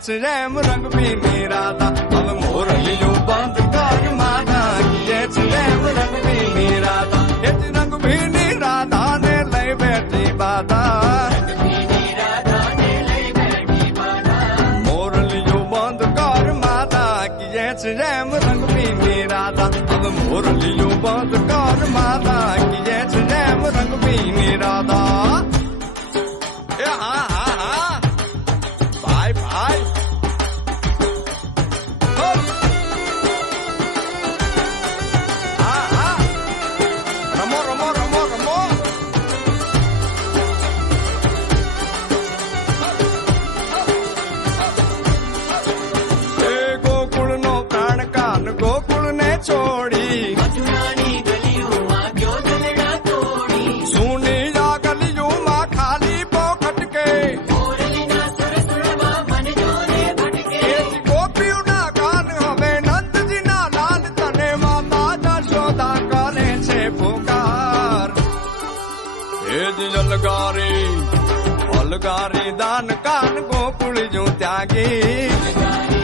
છે એમ રંગ ભીની રાધા હવે મોરલીયું બંધ કર માધા કીએ છે એમ રંગ ભીની રાધા એ જ રંગ ભીની રાધા ને લઈ બેઠી બાધા મોરલીયું બંધ કર માધા કીએ છે એમ રંગ ભીની રાધા હવે મોરલીયું બંધ કર માધા કીએ છે એમ રંગ ભીની રાધા એ હા હા હા ભાઈ ભાઈ હા હા રમો રમો રમો રમો એ ગોકુળનો પ્રાણ કાન ગોકુળને છોડી સુની આ ગલીઓમાં ખાલી પોખટ કે ગોપીઓના ગાન હવે નંદજીના લાલ તને માતા જશોદા કરે છે પુકાર એ જ અલગારી દાન કાન ગોકુળ જો ત્યાગી